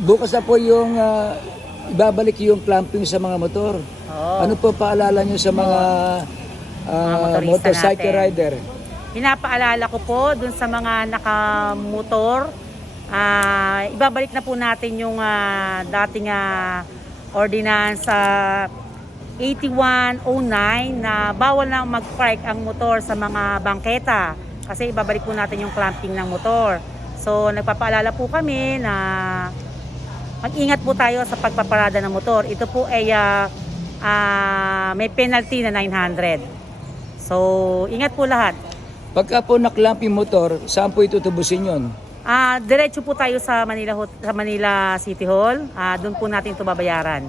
bukas na po yung ah, ibabalik yung clamping sa mga motor. Oo. Ano po paalala nyo sa mga ah, Mga motorista motorcycle natin. rider? Pinapaalala ko po dun sa mga nakamotor, ah, ibabalik na po natin yung ah, dating ah, ordinance sa 8109 na bawal na mag-park ang motor sa mga bangketa kasi ibabalik po natin yung clamping ng motor. So nagpapaalala po kami na mag-ingat po tayo sa pagpaparada ng motor. Ito po ay ah, ah, may penalty na 900. So ingat po lahat. Pagka po naklamp yung motor, saan po itutubusin yun? Ah, diretso po tayo sa Manila sa Manila City Hall. Ah, doon po natin 'to babayaran.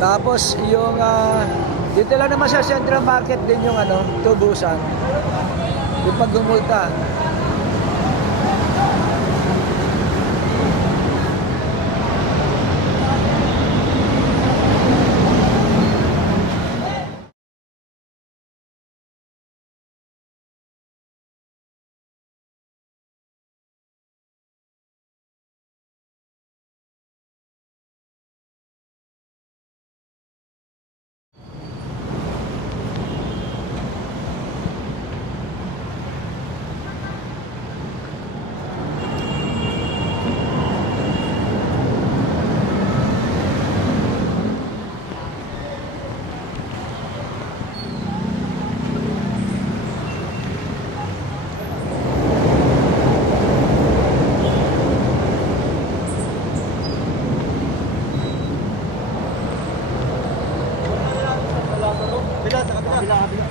Tapos yung ah, dito lang naman sa Central Market din yung ano, tubusan. Yung paggumulta. kabila, kabila.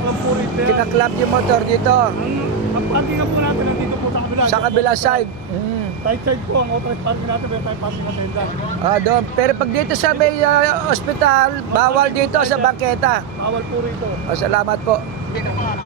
Kinaklap yung motor dito Ang parking na po natin nandito po sa kabila. sa kabila side. Mm. Right side po ang authorized parking natin, may tayo parking attendant. Ah, doon. Pero pag dito sa may ah, ospital, bawal dito sa bangketa. Bawal po rito. Ah, salamat po.